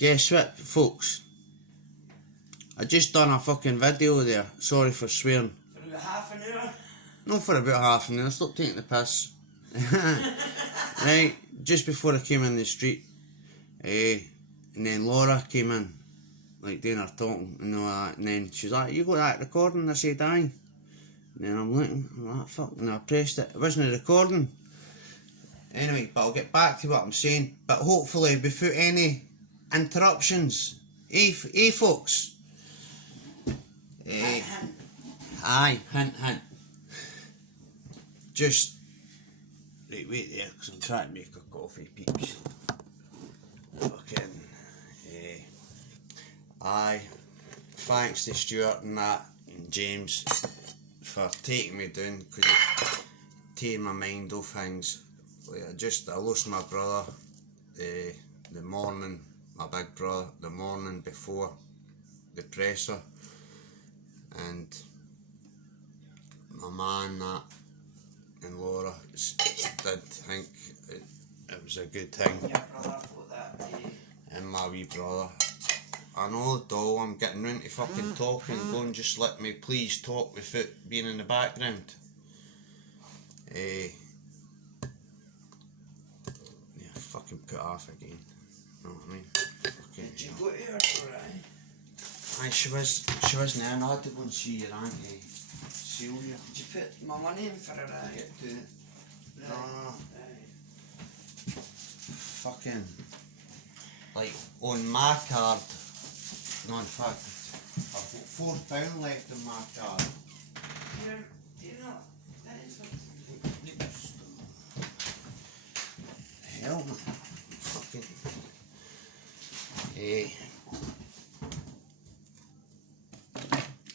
guess what, folks? I just done a fucking video there. Sorry for swearing. For about half an hour? No, for about half an hour. Stop taking the piss. Right, just before I came in the street, and then Laura came in, like doing her talking and all that, and then she's like, "You got that recording?" I said, "Aye." And then I'm looking, I'm like, "Fuck," and I pressed it. It wasn't recording. Anyway, but I'll get back to what I'm saying. But hopefully, without any interruptions. Folks? Aye, hint. Just, right, wait there, because I'm trying to make a coffee, peeps. Fucking, aye, thanks to Stuart and that, and James, for taking me down, because it taking my mind off things. Like, I lost my brother, the morning, my big brother, the morning before the presser, and my man, that, and Laura did think it was a good thing. Your brother thought that day. And my wee brother. I know, though, I'm getting round to fucking talking. Go and just let me please talk without being in the background. Yeah, fucking put off again. Know what I mean? Fucking, Did you go to her for it? aye, she wasn't in. I had to go and see your auntie Celia. Did you put my money in for her? No. Fucking, like, on my card, no, in fact, I've got £4 left in my card. You're not, that is Hell, fucking,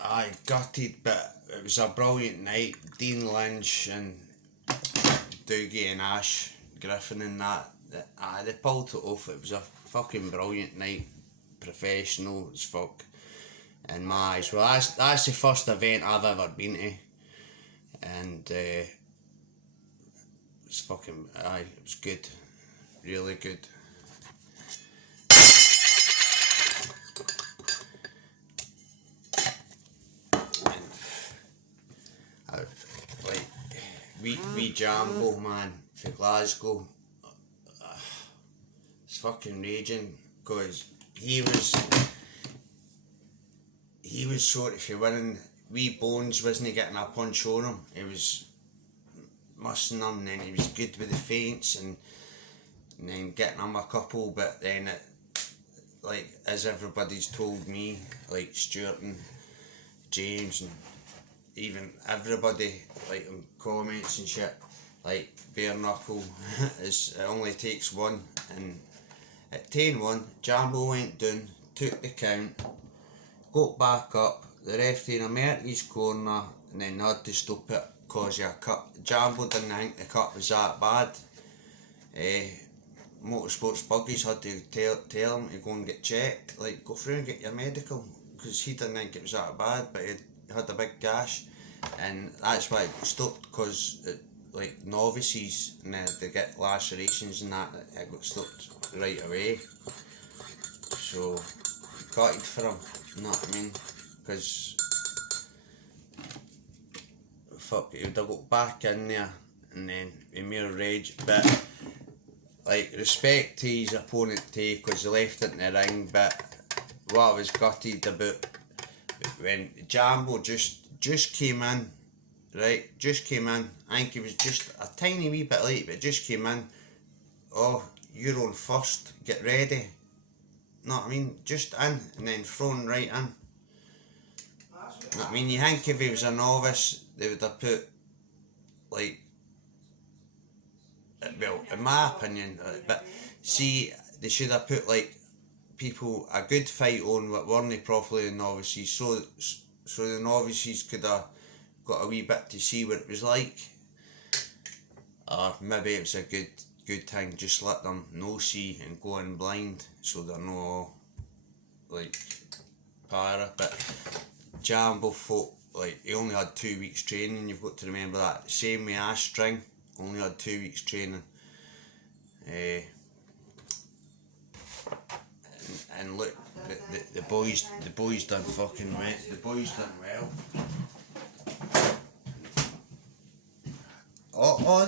I gutted, but it was a brilliant night. Dean Lynch and Dougie and Ash Griffin and that, they pulled it off. It was a fucking brilliant night, professional as fuck in my eyes. Well, that's the first event I've ever been to, and it's fucking, it was good, really good. And like, wee Jambo, man, for Glasgow, it's fucking raging, because he was sorry for winning. Wee Bones wasn't getting a punch on him. He was mussing him, and then he was good with the feints, and then getting him a couple, but then it, like, as everybody's told me, like Stuart and James and even everybody, like, in comments and shit, like, bare knuckle, it only takes one, and at 10-1, Jambo went down, took the count, got back up, the referee in America's corner, and then had to stop it because of a cut. Jambo didn't think the cut was that bad. Motorsports buggies had to tell him to go and get checked, like, go through and get your medical, because he didn't think it was that bad, but he had a big gash, and that's why it stopped, because like novices, and they get lacerations and that, it got stopped right away. So gutted for him, you know what I mean, because fuck, he would have got back in there and then with mere rage. But like, respect to his opponent too, because he left it in the ring. But what I was gutted about, when Jambo just came in, right, just came in, I think he was just a tiny wee bit late, but just came in, "Oh, you're on first, get ready," know what I mean, just in, and then thrown right in. Know what I mean, you think if he was a novice, they would have put, like, well, in my opinion, but see, they should have put, like, people, a good fight on what weren't properly the novices, so the novices could have got a wee bit to see what it was like. Or maybe it was a good thing, just let them no see and go in blind, so they're no, like, para. But Jambo fought, like, he only had 2 weeks training, you've got to remember that. Same with Ash String, only had 2 weeks training. And look, the boys done fucking well. The boys done well. All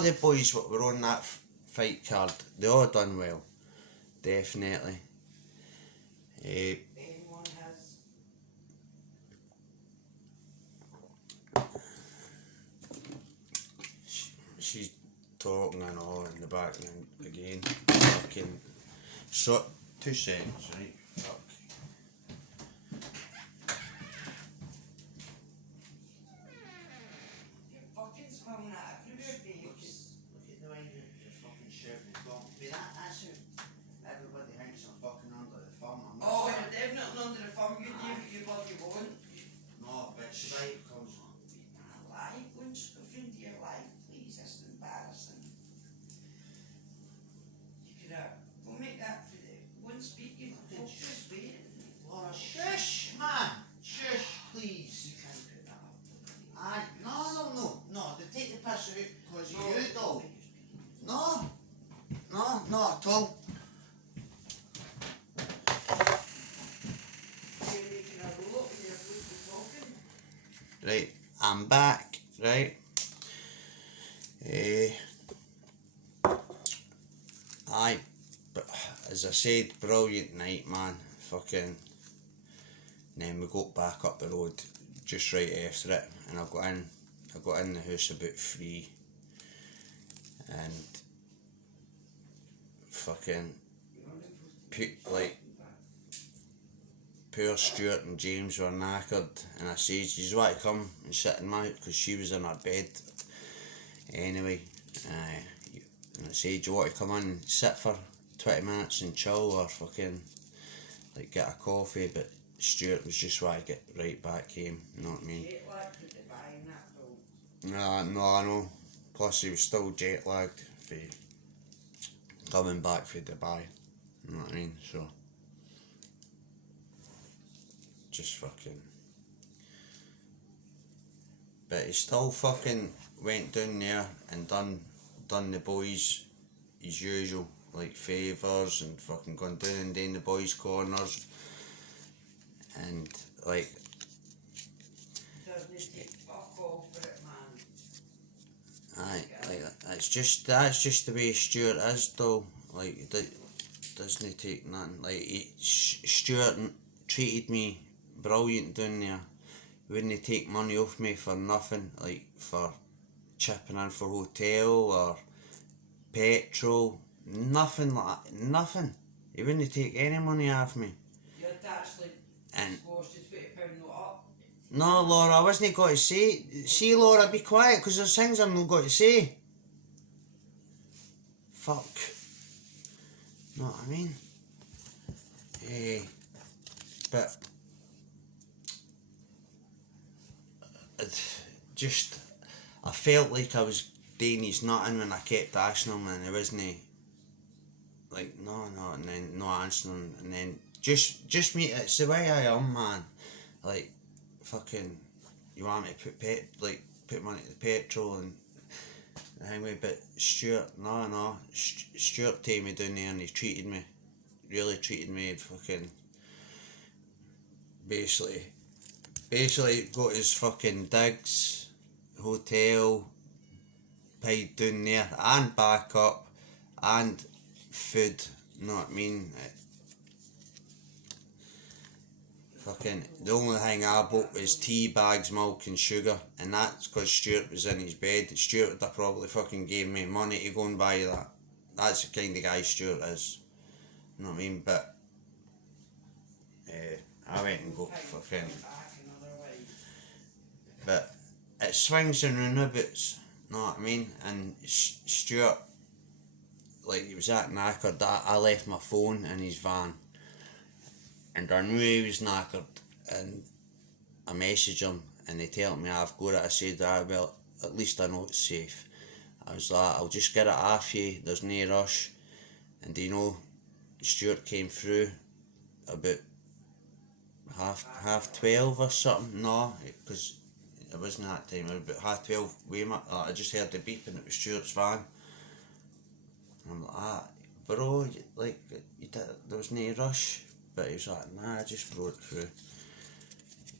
the boys that were on that fight card, they all done well. Definitely. Anyone has. She's talking and all in the background again. Fucking. So, 2 seconds, right? Fuck. You're fucking smelling that everywhere, babes. Look at the way you're fucking shoving it down. That's how everybody thinks I'm fucking under the thumb. I'm not. Oh, you're definitely under the thumb. You do what you bloody want. No, but it's right comes. Lie, once friend to your life, please. That's embarrassing. You could go make that for the one speak. You focus, wait. Laura, shush, man. Shush, please. You can't put that up. No. They take the piss out because of you, though. No, not at all. You're making a roll up and you're supposed to be talking. Right, I'm back, right? Aye, but as I said, brilliant night, man. Fucking. Then we got back up the road just right after it, and I got in the house about 3, and fucking poor Stuart and James were knackered, and I said, "You want to come and sit in my," because she was in her bed. Anyway, and I said, "Do you want to come in and sit for 20 minutes and chill, or fucking like get a coffee?" But Stuart was just want to get right back home. You know what I mean? Jet lag to Dubai and that though. No, I know. Plus, he was still jet lagged for coming back from Dubai. You know what I mean? So, just fucking. But he still fucking went down there and done the boys as usual, like favours, and fucking gone down and down the boys' corners, and like. Doesn't take fuck all for it, man. Aye, like that's just the way Stuart is, though. Like he doesn't take nothing. Like Stuart treated me brilliant down there. He wouldn't take money off me for nothing, like for chipping in for hotel or petrol, nothing like that, nothing. He wouldn't take any money off me. You had to actually And squash the £20 note up. no, Laura, I wasn't going to say. See, Laura, be quiet, because there's things I'm not going to say. Fuck. Know what I mean? But just, I felt like I was doing his nothing when I kept asking him, and he wasn't like, no, and then no answering him, and then just me. It's the way I am, man. Like, fucking, you want me to put money to the petrol and anyway, but Stuart, no, Stuart take me down there and he really treated me fucking, basically got his fucking digs, hotel, paid down there and back up, and food, you know what I mean? Fucking, the only thing I bought was tea bags, milk and sugar, and that's because Stuart was in his bed. Stuart would have probably fucking gave me money to go and buy that. That's the kind of guy Stuart is. You know what I mean? But I went and got fucking. But it swings and roundabouts. You know what I mean? And Stuart, like, he was that knackered that I left my phone in his van. And I knew he was knackered, and I messaged him, and they tell me I've got it. I said, well, at least I know it's safe. I was like, I'll just get it off you, there's no rush. And you know, Stuart came through about half 12 or something. No, because it wasn't that time, it was about 12. I just heard the beep and it was Stuart's van. And I'm like, bro, like, there was no rush. But he was like, nah, I just wrote it through.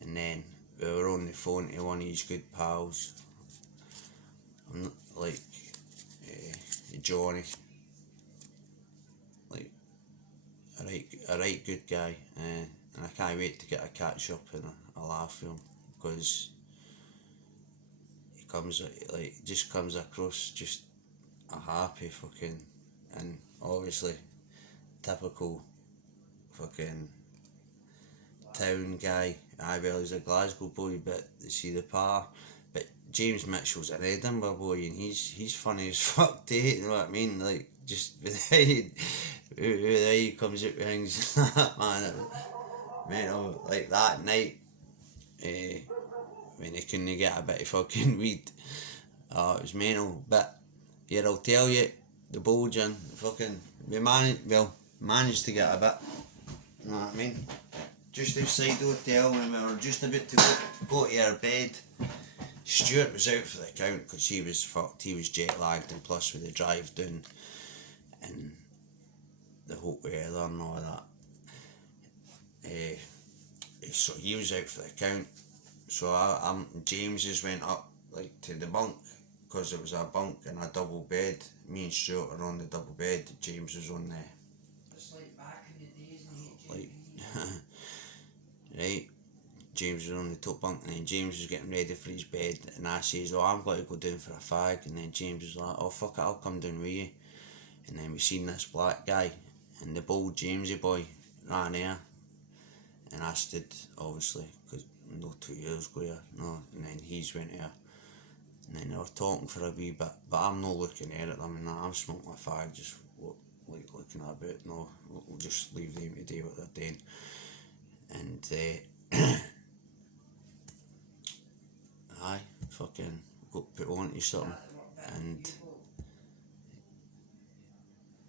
And then we were on the phone to one of his good pals. I'm not, like, Johnny. Like, a right good guy. And I can't wait to get a catch up and a laugh with him. Because he comes, like, just comes across just a happy fucking, and obviously typical fucking town guy. Well, he's a Glasgow boy, but see the par. But James Mitchell's an Edinburgh boy, and he's funny as fuck too. You know what I mean? Like, just with the way he comes out with things, man. Mental. Like that night, when he couldn't get a bit of fucking weed, it was mental. But here, I'll tell you, the Bulging, fucking, we managed to get a bit. You know what I mean? Just outside the hotel, when we were just about to go to our bed, Stuart was out for the count because he was fucked. He was jet lagged, and plus with the drive down and the hot weather and all that. So he was out for the count. So James just went up like to the bunk, because there was a bunk and a double bed. Me and Stuart were on the double bed. James was on the. It's like back in the days in Like, right. James was on the top bunk, and then James was getting ready for his bed, and I says, "Oh, I'm going to go down for a fag," and then James was like, "Oh fuck it, I'll come down with you." And then we seen this black guy, and the bold Jamesy boy ran there, and I stood, obviously, because no 2 years ago here, no, and then he's went there, and then they were talking for a wee bit, but I'm not looking there at them, and I'm smoking a fag, just like looking at a bit. No, we'll just leave them to do what they're doing. And aye, fucking got put on to something, and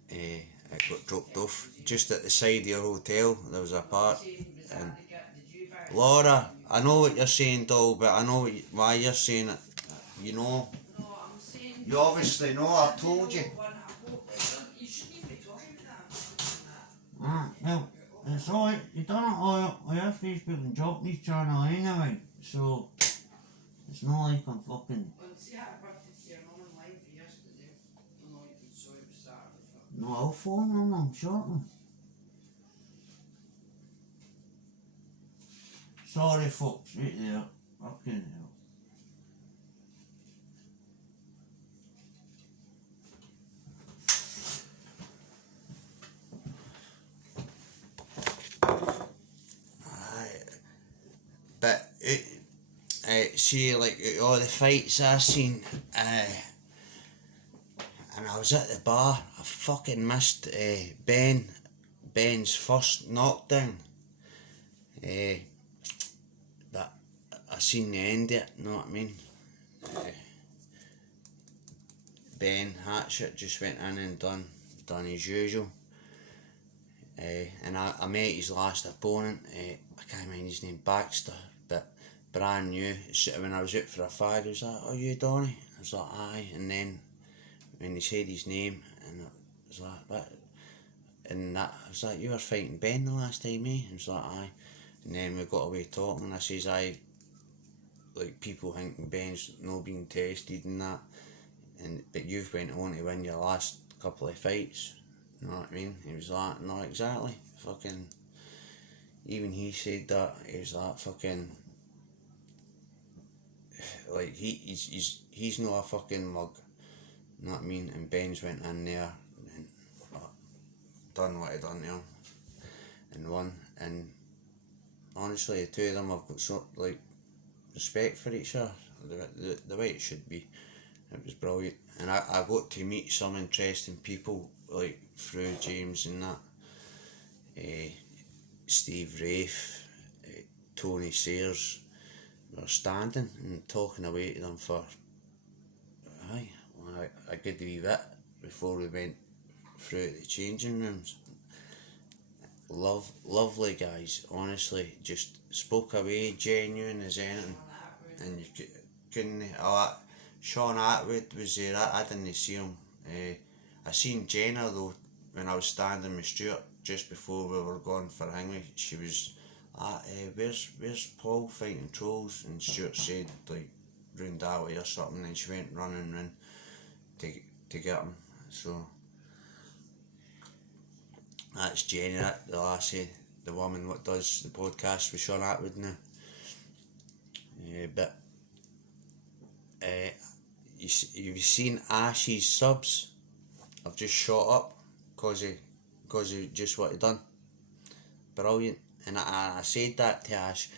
it got dropped off just at the side of your hotel. There was a part, and Laura, I know what you're saying, doll, but I know why you're saying it. You know, No, I'm saying. you obviously know. I've told you. You shouldn't even be talking about that. Well, it's alright. You done it all your Facebook and Jockney's channel anyway, so it's not like I'm fucking. Well, see, I wanted to hear on live yesterday. I know you saw it was Saturday. No, I'll phone them. I'm shortly. Sorry, folks. Right there. Fucking hell. But see, like all the fights I seen, and I was at the bar. I fucking missed Ben's first knockdown. But I seen the end of it. Know what I mean? Ben Hatchett just went in and done his usual. And I met his last opponent. I can't remember his name, Baxter, but brand new. So when I was out for a fag, he was like, "Oh, you Donny?" I was like, "Aye." And then when he said his name, and I was like, "What?" And that, I was like, "You were fighting Ben the last time, eh?" I was like, "Aye." And then we got away talking, and I says, "Aye, like people thinking Ben's not being tested and that, but you've went on to win your last couple of fights." You know what I mean? He was like, "No, exactly. Fucking." Even he said that. He was like, "Fucking." Like he's not a fucking mug. You know what I mean? And Ben's went in there and done what he done to him and won. And honestly, the two of them have got so like respect for each other. The way it should be. It was brilliant, and I got to meet some interesting people like through James and that. Steve Rafe, Tony Sayers. We were standing and talking away to them for a good wee bit before we went through to the changing rooms. Lovely guys, honestly, just spoke away, genuine as anything, and you couldn't. Sean Atwood was there. I didn't see him. I seen Jenna though when I was standing with Stuart just before we were going for Hangway, she was where's Paul fighting trolls? And Stuart said like round that way or something, and she went running round to get him. So that's Jenny, the lassie, the woman what does the podcast with Sean Atwood now. But you've seen Ash's subs. I've just shot up because of just what he done. Brilliant. And I said that to Ash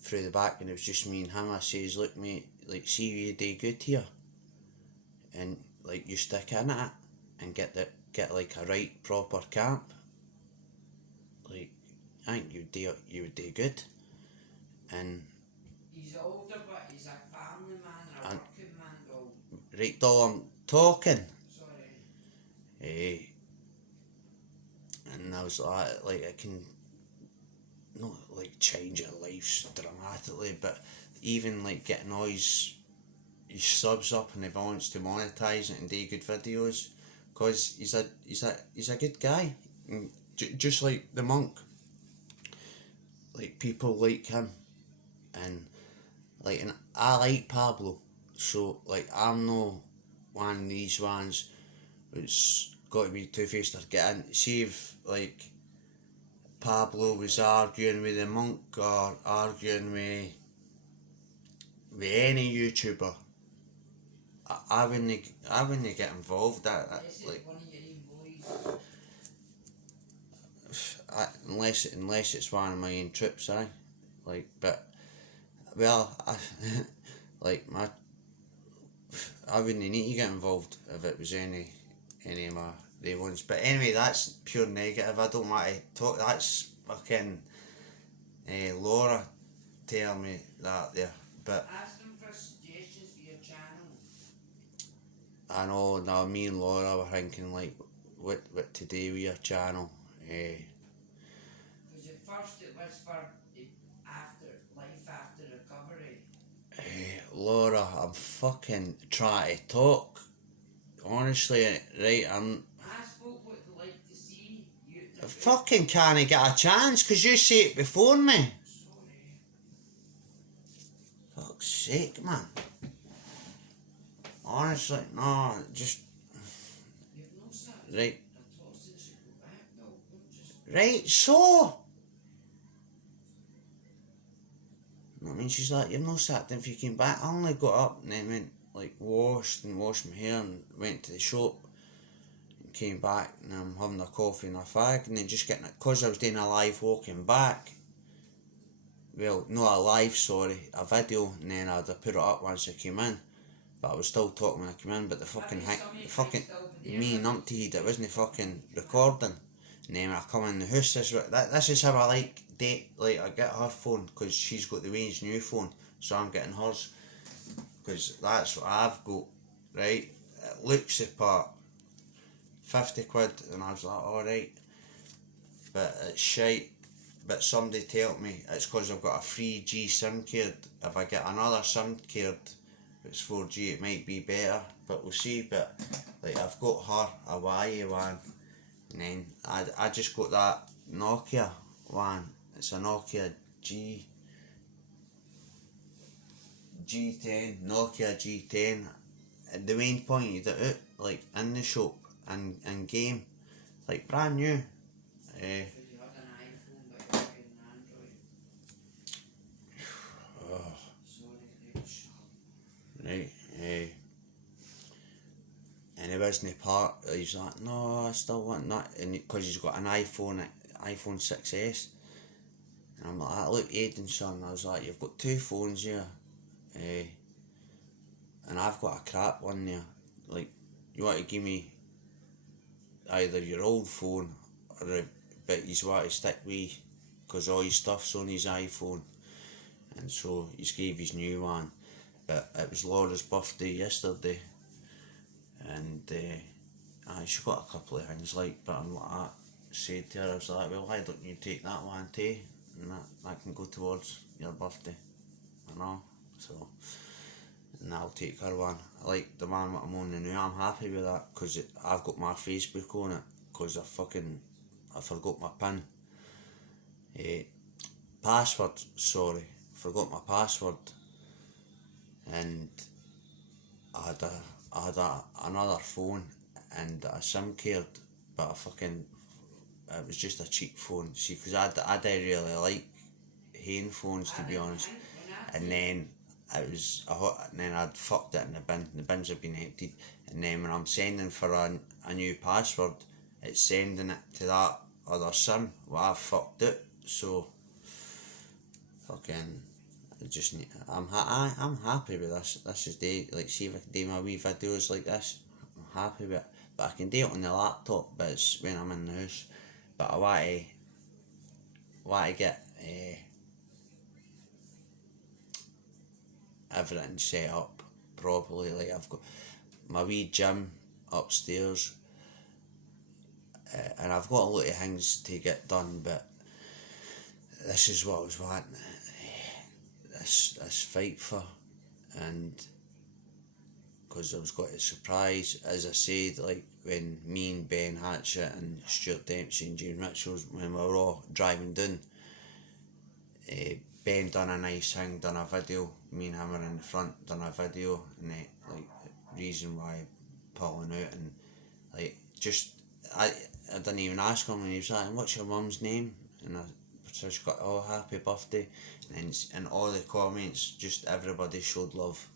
through the back, and it was just me and him. I says, look mate, like see you do good here, and like you stick in it and get like a right proper camp, like I think you would do good. And he's older, but he's a family man and a working man, though. Right, though I'm talking. Sorry. And I was like I can not like change your life dramatically, but even like getting all his subs up, and if he wants to monetize it and do good videos, because he's a good guy, just like the monk. Like people like him, and I like Pablo, so like I'm no one of these ones who's got to be two-faced or get in. See if like Pablo was arguing with the monk or arguing with any YouTuber, I wouldn't get involved. That like One of your boys. unless it's one of my own trips, like, but well, I wouldn't need to get involved if it was any of my day ones. But anyway, that's pure negative. I don't want to talk. That's fucking Laura telling me that there. But Ask them for suggestions for your channel. I know now. Me and Laura were thinking like what to do with your channel. Because at first it was for the life after recovery. Laura, I'm fucking trying to talk. Honestly, right, I spoke what they like to see. I fucking can't get a chance because you say it before me. Sorry. Fuck's sake, man. Honestly, no, just You've no sat. right. I told you to go back. No, don't just. Right, so. I mean, she's like, you've no sat down if you came back. I only got up and then went, like, washed my hair and went to the shop and came back, and I'm having a coffee and a fag, and then just getting it, because I was doing a live walking back. Well, not a live, sorry, a video, and then I'd have put it up once I came in. But I was still talking when I came in, but the fucking me numpty, it wasn't fucking recording. And then when I come in the house, this is how I like date. Like I get her phone because she's got the Wayne's new phone, so I'm getting hers because that's what I've got. Right, it looks the part, 50 quid, and I was like, alright, but it's shite. But somebody told me it's because I've got a 3G SIM card. If I get another SIM card, it's 4G, it might be better, but we'll see. But like I've got her a Huawei one, and then I just got that Nokia one. It's a Nokia G10, Nokia G10. At the main point you it out like in the shop and game, like brand new. Because you had an iPhone but you're getting an Android. Oh. Sorry, Right, and he wasn't part. He's like, no, I still want that, and because he's got an iPhone 6S, and I'm like, look, Aidan, son, I was like, you've got two phones here, and I've got a crap one there. Like, you want to give me either your old phone or but he's want to stick with, because all his stuff's on his iPhone, and so he's gave his new one. But it was Laura's birthday yesterday, and she got a couple of things like, but I'm like, I said to her, I was like, well, why don't you take that one too, and that can go towards your birthday, you know, so, and I'll take her one. I like the one that I'm on now, I'm happy with that, because I've got my Facebook on it, because I forgot my PIN. Password, sorry, forgot my password, and I had another phone and a SIM card, but it was just a cheap phone. See, because I don't really like hand phones, to be honest. And then then I'd fucked it in the bin. The bins had been emptied, and then when I'm sending for a new password, it's sending it to that other SIM. Well, I fucked it, so fucking. I'm happy with this. This is see if I can do my wee videos like this. I'm happy with it, but I can do it on the laptop. But it's when I'm in the house. But I want to get everything set up properly. Like, I've got my wee gym upstairs, and I've got a lot of things to get done. But this is what I was wanting. This fight for, and because I was got a surprise, as I said, like when me and Ben Hatchett and Stuart Dempsey and James Mitchell, when we were all driving down, Ben done a nice thing, done a video, me and him were in the front, done a video, and like the reason why pulling out, and like I didn't even ask him, and he was like, "What's your mum's name?" And I just got, "Oh, happy birthday," and in all the comments, just everybody showed love,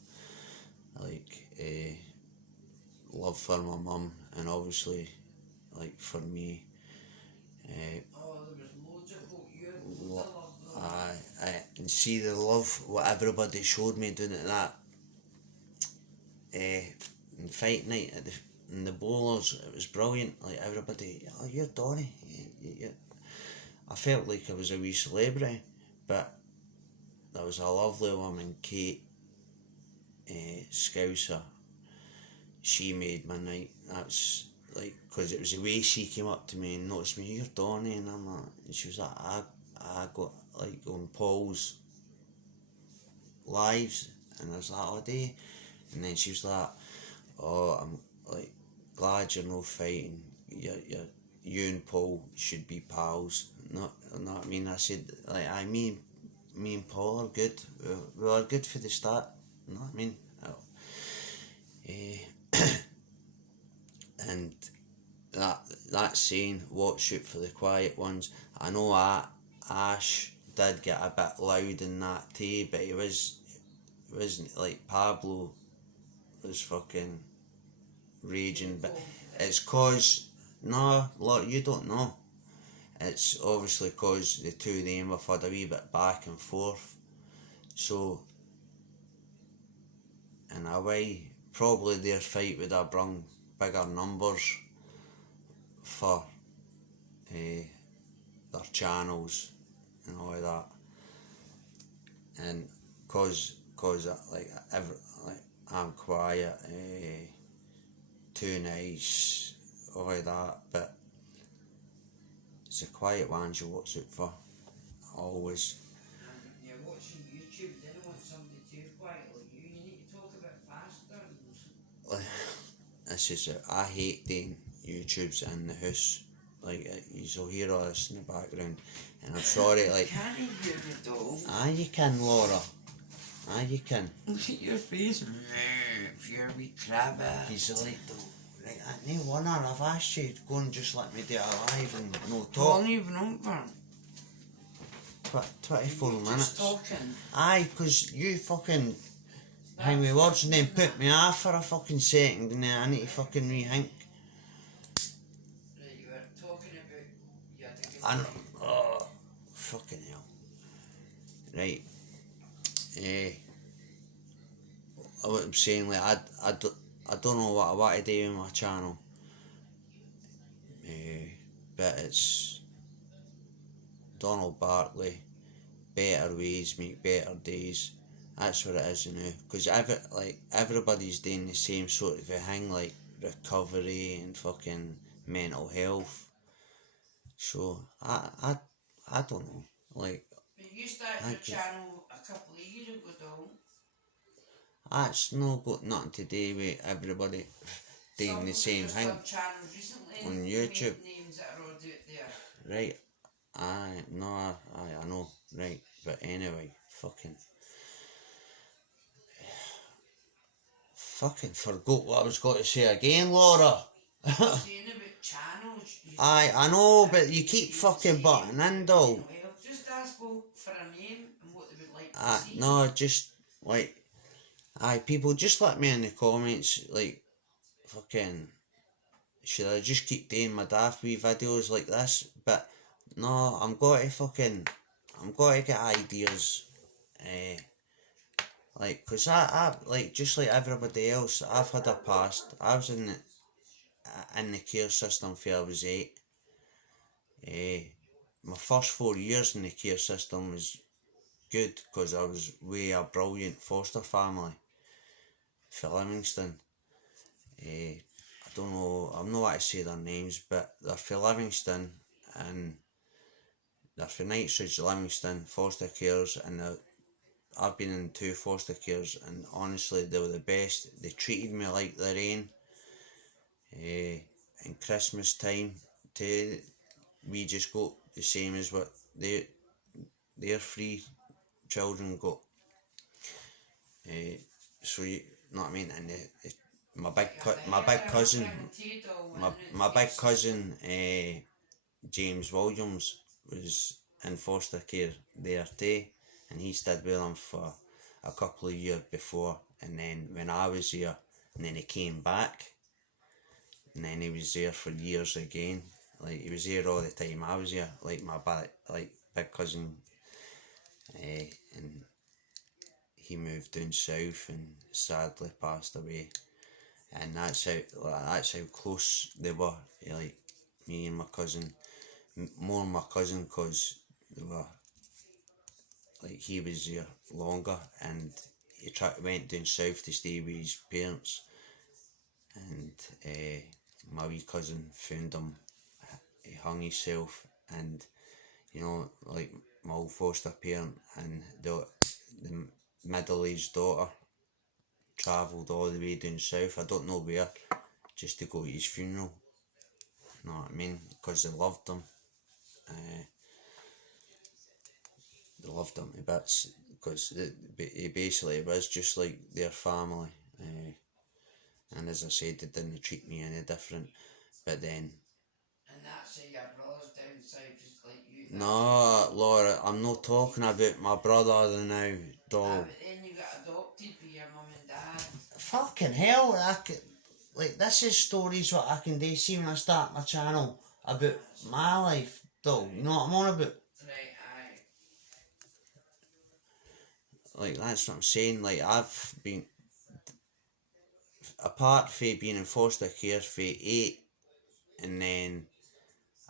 like love for my mum, and obviously like for me. There was loads of folk you And see the love what everybody showed me doing at that fight night in the bowlers. It was brilliant. Like, everybody, "Oh, you're Donny." I felt like I was a wee celebrity, but there was a lovely woman, Kate Scouser. She made my night. That's like, because it was the way she came up to me and noticed me, "You're Donny," and I'm like, and she was like, I got like on Paul's lives, and I was like, "Oh, day," and then she was like, "Oh, I'm like glad you're no fighting. You and Paul should be pals." Not what I mean. I said, like, me and Paul are good. We were good for the start. You know what I mean? And that saying, "Watch out for the quiet ones." I know Ash did get a bit loud in that too, but he wasn't like Pablo was fucking raging. But it's cause, no, look, you don't know. It's obviously cause the two of them have had a wee bit back and forth. So in a way, probably their fight would have brung bigger numbers for their channels and all of that. And cause like I'm quiet, too nice, all of that, but it's the quiet ones you watch out for, always. You're watching YouTube, they don't want somebody too quiet like you. You need to talk a bit faster. This is it. I hate doing YouTubes in the house. Like, you'll hear all this in the background, and I'm sorry, like... Can't you hear me though? Aye, you can, Laura. Aye, you can. Look at your face. You're a wee crabber. He's like, though, right, no wonder I've asked you to go and just let me do it live and no talk. Not even over. 24 You're minutes. just talking. Aye, because you fucking hang me words and then put me off for a fucking second, and then I need to fucking rethink. Right, you were talking about you had to give I know. Oh, fucking hell. Right. What I'm saying, like, I don't know what I want to do with my channel. But it's Donald Bartley, better ways make better days. That's what it is, you know. Because everybody's doing the same sort of a thing, like recovery and fucking mental health. So I don't know. Like, You started your channel a couple of years ago though. that's no got nothing to do with everybody. doing the same just thing done channels recently on and YouTube. made names that are all out there. Right, I know, right, but anyway, fucking forgot what I was going to say again, Laura. Saying about channels, I know, but you you keep can fucking say butting in, mental though. health. Just ask folk for a name and what they would like to see. No, just, like, people just let me in the comments, like, fucking, should I just keep doing my daft wee videos like this? But, no, I'm going to get ideas, like, cause like, just like everybody else, I've had a past. I was in the care system till I was 8. My first 4 years in the care system was good because I was with a brilliant foster family for Livingston. I don't know, I'm not want to say their names, but they're for Livingston and they're for Knightsbridge, Livingston, foster cares, and I've been in 2 foster cares, and honestly, they were the best. They treated me like their own. In Christmas time, too, we just got the same as what their 3 children got. So you know what I mean, and my big cousin, James Williams, was in foster care there too, and he stayed with them for a couple of years before, and then when I was here, and then he came back, and then he was there for years again. Like, he was here all the time I was here, like my big cousin, and he moved down south and sadly passed away. And that's how close they were, like me and my cousin. More my cousin, cause they were like, he was here longer, and he went down south to stay with his parents, and my wee cousin found him. He hung himself, and like my old foster parent and the middle-aged daughter travelled all the way down south, I don't know where, just to go to his funeral. You know what I mean? Because they loved him. They loved him to bits, because he basically was just like their family. And as I said, they didn't treat me any different. But then, And that's how your brother's down south, just like you. no, Laura, I'm not talking about my brother now, doll. But then you got adopted by your mum and dad. Fucking hell, like, this is stories what I can do. See, when I start my channel about my life, though, you know what I'm on about? Right, aye. Like, that's what I'm saying. Like, I've been, apart from being in foster care for 8, and then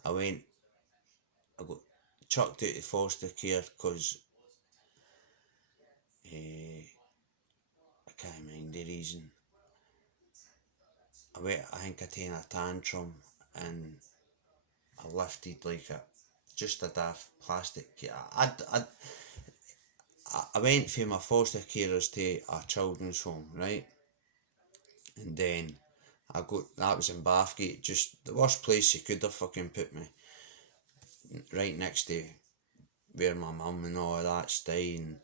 I got chucked out of foster care because I can't mind the reason. I think I taken a tantrum, and I lifted like just a daft plastic. I went from my foster carers to a children's home, right? And then that was in Bathgate, just the worst place you could have fucking put me, right next to where my mum and all of that staying.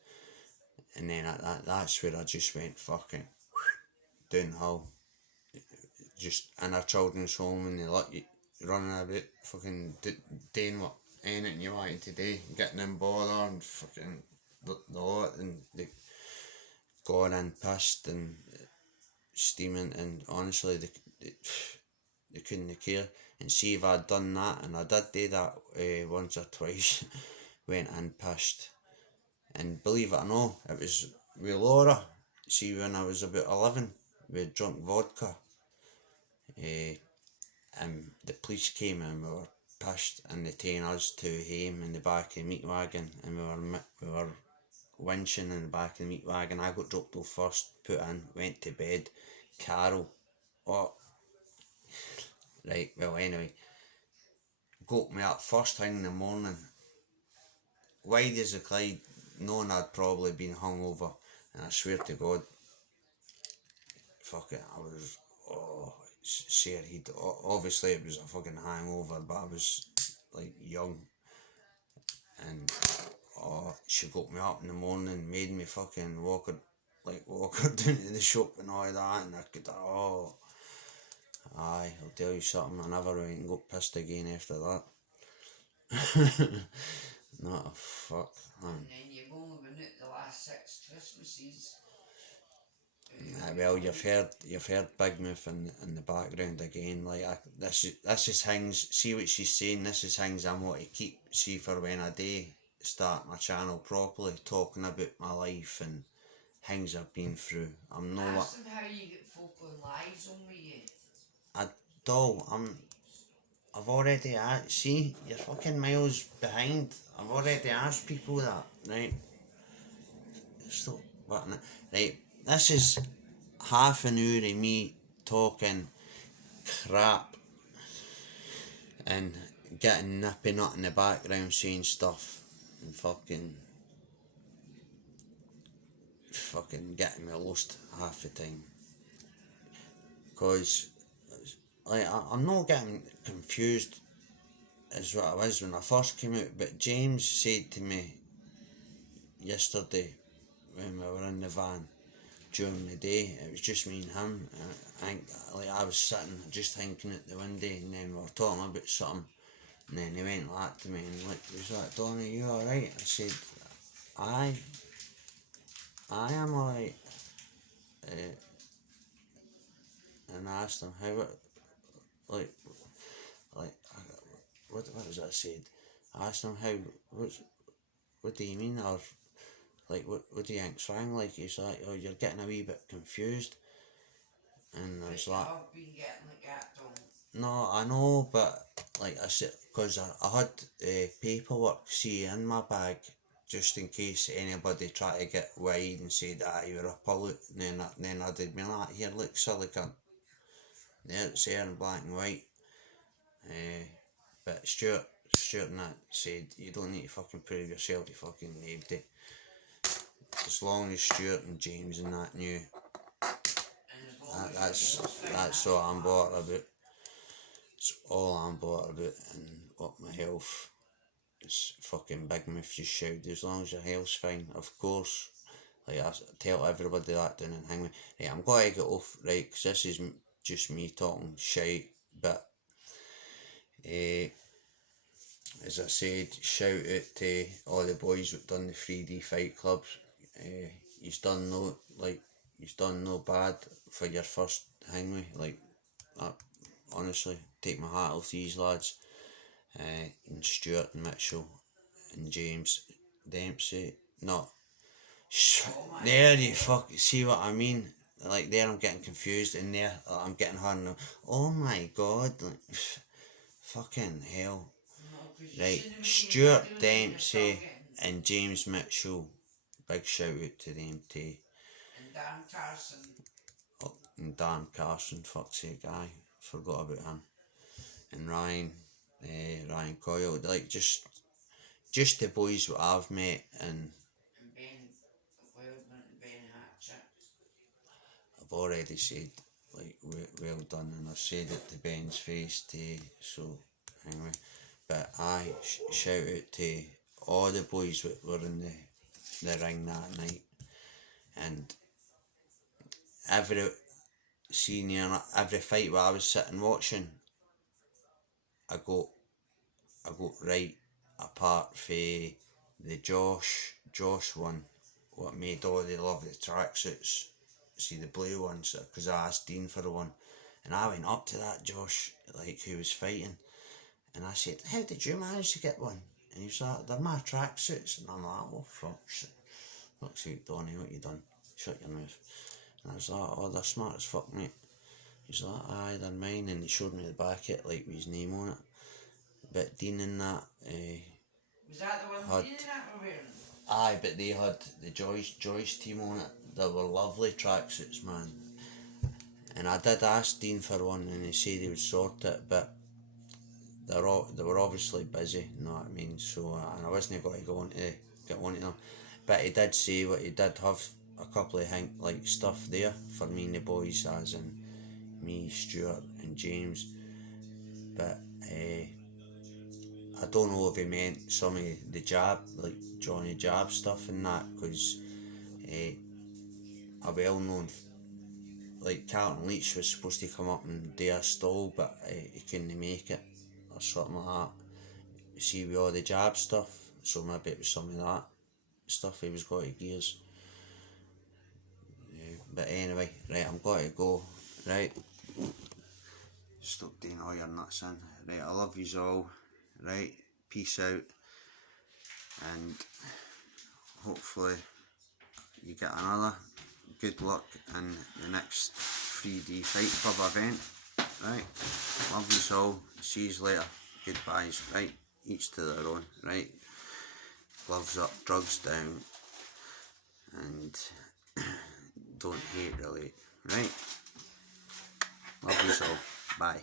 And then that's where I just went fucking downhill. Just in a children's home, and they let you running about fucking doing what anything you wanted to do, getting in bother and fucking the lot, and they going in pissed and steaming, and honestly they couldn't care. And see, if I'd done that, and I did do that once or twice, went in pissed, and believe it or not, it was with Laura. See, when I was about 11, we had drunk vodka, and the police came, and we were pissed, and they taken us to home in the back of the meat wagon, and we were winching in the back of the meat wagon. I got dropped off first, put in, went to bed. Carol, oh, right, well, anyway, got me up first thing in the morning, wide as a Clyde, knowing I'd probably been hungover, and I swear to God, fuck it, I was say he'd obviously it was a fucking hangover, but I was like young, and she got me up in the morning, made me fucking walk her down to the shop and all that, and I could aye, I'll tell you something, I never went and got pissed again after that. Not a fuck, man. And then you've only been out the last 6 Christmases. Well, you've heard Big Mouth in the background again. Like this is things. See what she's saying. This is things I want to keep. See for when I do start my channel properly, talking about my life and things I've been through. I'm no. Ask them how you get folk on lives on with you. I've already asked. See, you're fucking miles behind. I've already asked people that. Right. Stop button it. Right. This is half an hour of me talking crap and getting nippy nut in the background saying stuff and fucking getting me lost half the time. Cause like I'm not getting confused as what I was when I first came out, but James said to me yesterday when we were in the van during the day, it was just me and him, I was sitting just thinking at the window, and then we were talking about something, and then he went like that to me and like, he was like, "Donnie, you alright?" I said, I am alright. And I asked him how it, like what was it I said? I asked him what do you mean, or like what do you think's wrong? Like, he's like, "Oh, you're getting a wee bit confused," and I was like, I've been getting like that, Tom. "No, I know, but like I said, because I had paperwork, see, in my bag, just in case anybody tried to get wide and said, you're a pollute, and then I'd be like, here, look, silly cunt. There, it's there in black and white." But Stuart and that said, "You don't need to fucking prove yourself to fucking nobody. As long as Stuart and James and that knew, that's all I'm bothered about. It's all I'm bothered about, and what my health is fucking Big Mouth just shouted, as long as your health's fine, of course." Like, I tell everybody that down in Hangman. Right, I'm going to get off, right, because this is just me talking shite, but as I said, shout out to all the boys that done the 3D fight clubs. You've done no bad for your first hangway. Like, honestly, take my hat off these lads, and Stuart and Mitchell and James Dempsey. There you see what I mean? Like, there I'm getting confused, and there I'm getting hard. And oh my god, like, fucking hell. Right, Stuart Dempsey and James Mitchell, big shout out to them too. And Dan Carson. Oh, and Dan Carson, fuck's sake, I forgot about him. And Ryan Coyle, like just the boys that I've met, and Ben Wildman and Ben Hatchett. I've already said, like, well done, and I've said it to Ben's face too, so anyway. But I shout out to all the boys that were in the ring that night, and every fight where I was sitting watching, I got right apart for the Josh one, what made all the lovely tracksuits, see the blue ones, because I asked Dean for one, and I went up to that Josh, like, who was fighting, and I said, "How did you manage to get one?" And he was like, "They're my tracksuits." And I'm like, "Oh, fuck's sake, Donnie, what you done? Shut your mouth." And I was like, "Oh, they're smart as fuck, mate." He's like, "Aye, they're mine," and he showed me the backet, like, with his name on it. But Dean and that, was that the one Dean and that were wearing? Aye, but they had the Joyce team on it. They were lovely tracksuits, man. And I did ask Dean for one, and he said he would sort it, but they were obviously busy, you know what I mean, so and I wasn't going to get one of them, but he did say he did have a couple of like stuff there for me and the boys, as in me, Stuart and James, but I don't know if he meant some of the Jab, like Johnny Jab stuff and that, because a well-known, like Carlton Leach was supposed to come up and do a stall, but he couldn't make it or something like that. See, with all the Jab stuff, so maybe it was some of that stuff he was got to gears. But anyway, right, I'm going to go, right? Stop doing all your nuts in. Right, I love yous all. Right, peace out. And hopefully you get another good luck in the next 3D Fight Club event. Right, love yous all. See yous later. Goodbyes. Right, each to their own. Right, gloves up, drugs down, and don't hate relate. Right, love yous all. Bye.